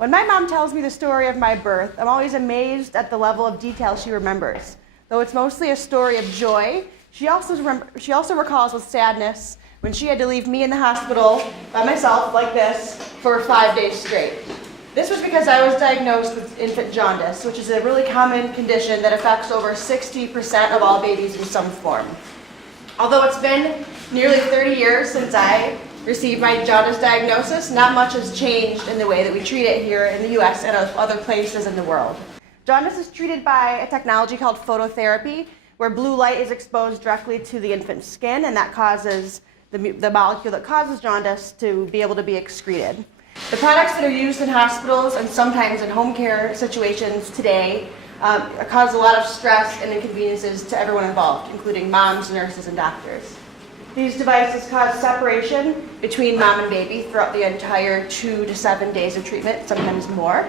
When my mom tells me the story of my birth, I'm always amazed at the level of detail she remembers. Though it's mostly a story of joy, she also recalls with sadness when she had to leave me in the hospital by myself like this for 5 days straight. This was because I was diagnosed with infant jaundice, which is a really common condition that affects over 60% of all babies in some form. Although it's been nearly 30 years since I received my jaundice diagnosis, not much has changed in the way that we treat it here in the US and other places in the world. Jaundice is treated by a technology called phototherapy, where blue light is exposed directly to the infant's skin, and that causes the molecule that causes jaundice to be able to be excreted. The products that are used in hospitals and sometimes in home care situations today cause a lot of stress and inconveniences to everyone involved, including moms, nurses, and doctors. These devices cause separation between mom and baby throughout the entire 2 to 7 days of treatment, sometimes more.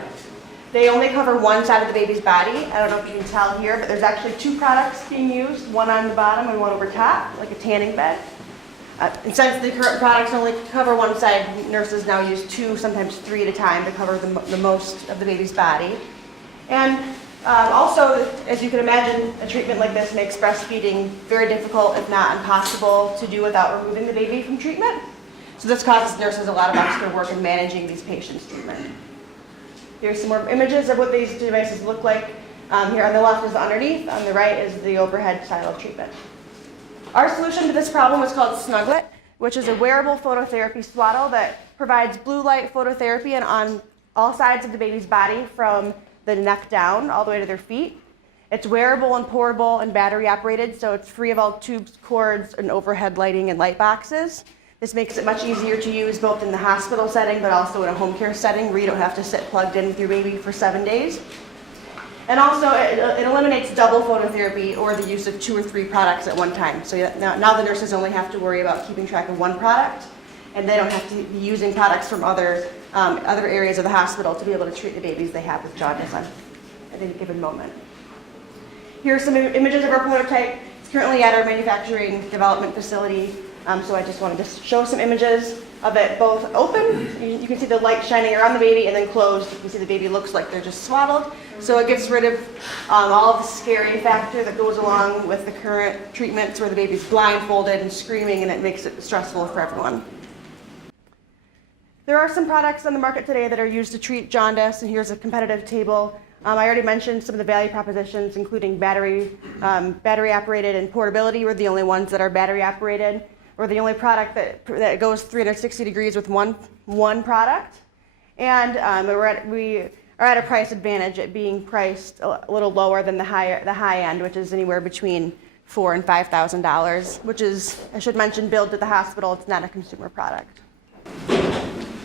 They only cover one side of the baby's body. I don't know if you can tell here, but there's actually 2 products being used, one on the bottom and one over top, like a tanning bed. And since the current products only cover one side, nurses now use 2, sometimes 3 at a time to cover the most of the baby's body. And also, as you can imagine, a treatment like this makes breastfeeding very difficult, if not impossible, to do without removing the baby from treatment. So this causes nurses a lot of extra work in managing these patients' treatment. Here's some more images of what these devices look like. Here on the left is the underneath, on the right is the overhead style of treatment. Our solution to this problem is called Snuglet, which is a wearable phototherapy swaddle that provides blue light phototherapy and on all sides of the baby's body from the neck down all the way to their feet. It's wearable and portable and battery operated, so it's free of all tubes, cords, and overhead lighting and light boxes. This makes it much easier to use both in the hospital setting but also in a home care setting where you don't have to sit plugged in with your baby for 7 days. And also it eliminates double phototherapy or the use of 2 or 3 products at one time. So now the nurses only have to worry about keeping track of one product, and they don't have to be using products from other areas of the hospital to be able to treat the babies they have with jaundice at any given moment. Here are some images of our prototype. It's currently at our manufacturing development facility, so I just wanted to show some images of it both open. You can see the light shining around the baby, and then closed. You can see the baby looks like they're just swaddled. So it gets rid of all of the scary factor that goes along with the current treatments where the baby's blindfolded and screaming, and it makes it stressful for everyone. There are some products on the market today that are used to treat jaundice, and here's a competitive table. I already mentioned some of the value propositions, including battery operated and portability. We're the only ones that are battery operated. We're the only product that goes 360 degrees with one product. And we are at a price advantage at being priced a little lower than the high end, which is anywhere between $4,000 and $5,000, which is, I should mention, billed to the hospital. It's not a consumer product.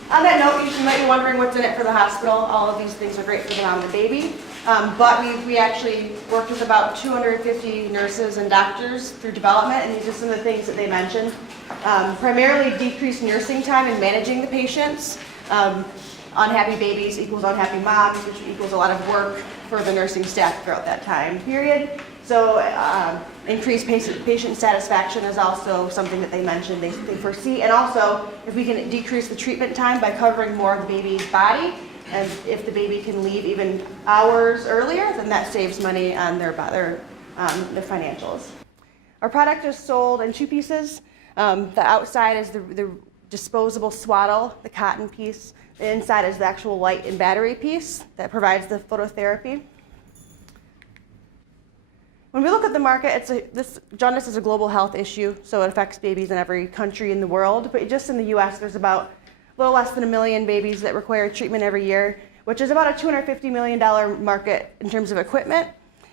On that note, you might be wondering what's in it for the hospital. All of these things are great for the mom and the baby, but we actually worked with about 250 nurses and doctors through development, and these are some of the things that they mentioned. Primarily decreased nursing time in managing the patients. Unhappy babies equals unhappy moms, which equals a lot of work for the nursing staff throughout that time period. So increased patient satisfaction is also something that they mentioned they foresee. And also, if we can decrease the treatment time by covering more of the baby's body, and if the baby can leave even hours earlier, then that saves money on their financials. Our product is sold in 2 pieces. The outside is the disposable swaddle, the cotton piece. The inside is the actual light and battery piece that provides the phototherapy. When we look at the market, jaundice is a global health issue, so it affects babies in every country in the world. But just in the US, there's about a little less than 1 million babies that require treatment every year, which is about a $250 million market in terms of equipment.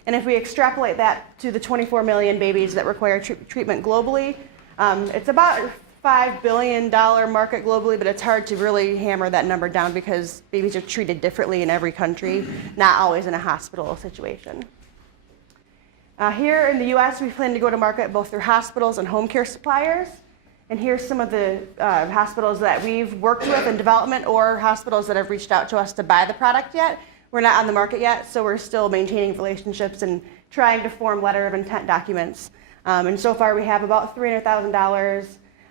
And if we extrapolate that to the 24 million babies that require treatment globally, it's about a $5 billion market globally, but it's hard to really hammer that number down because babies are treated differently in every country, not always in a hospital situation. Here in the US, we plan to go to market both through hospitals and home care suppliers. And here's some of the hospitals that we've worked with in development or hospitals that have reached out to us to buy the product yet. We're not on the market yet, so we're still maintaining relationships and trying to form letter of intent documents. And so far we have about $300,000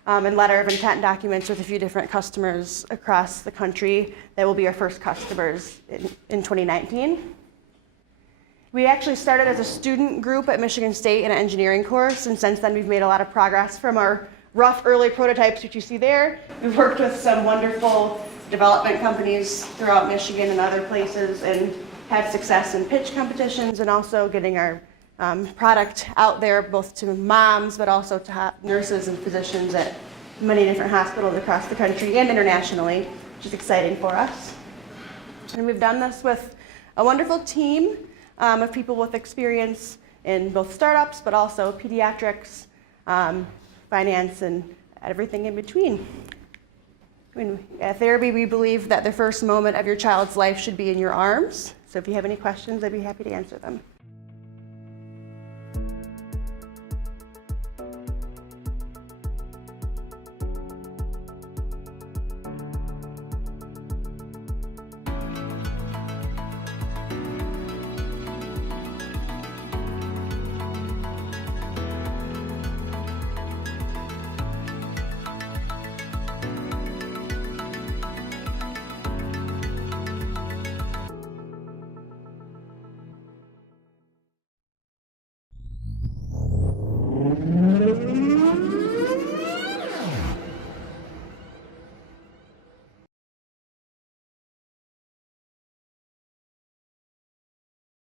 and letter of intent documents with a few different customers across the country that will be our first customers in 2019. We actually started as a student group at Michigan State in an engineering course, and since then we've made a lot of progress from our rough early prototypes, which you see there. We've worked with some wonderful development companies throughout Michigan and other places and had success in pitch competitions and also getting our product out there both to moms but also to nurses and physicians at many different hospitals across the country and internationally, which is exciting for us. And we've done this with a wonderful team of people with experience in both startups but also pediatrics, finance, and everything in between. At TheraB, we believe that the first moment of your child's life should be in your arms. So if you have any questions, I'd be happy to answer them.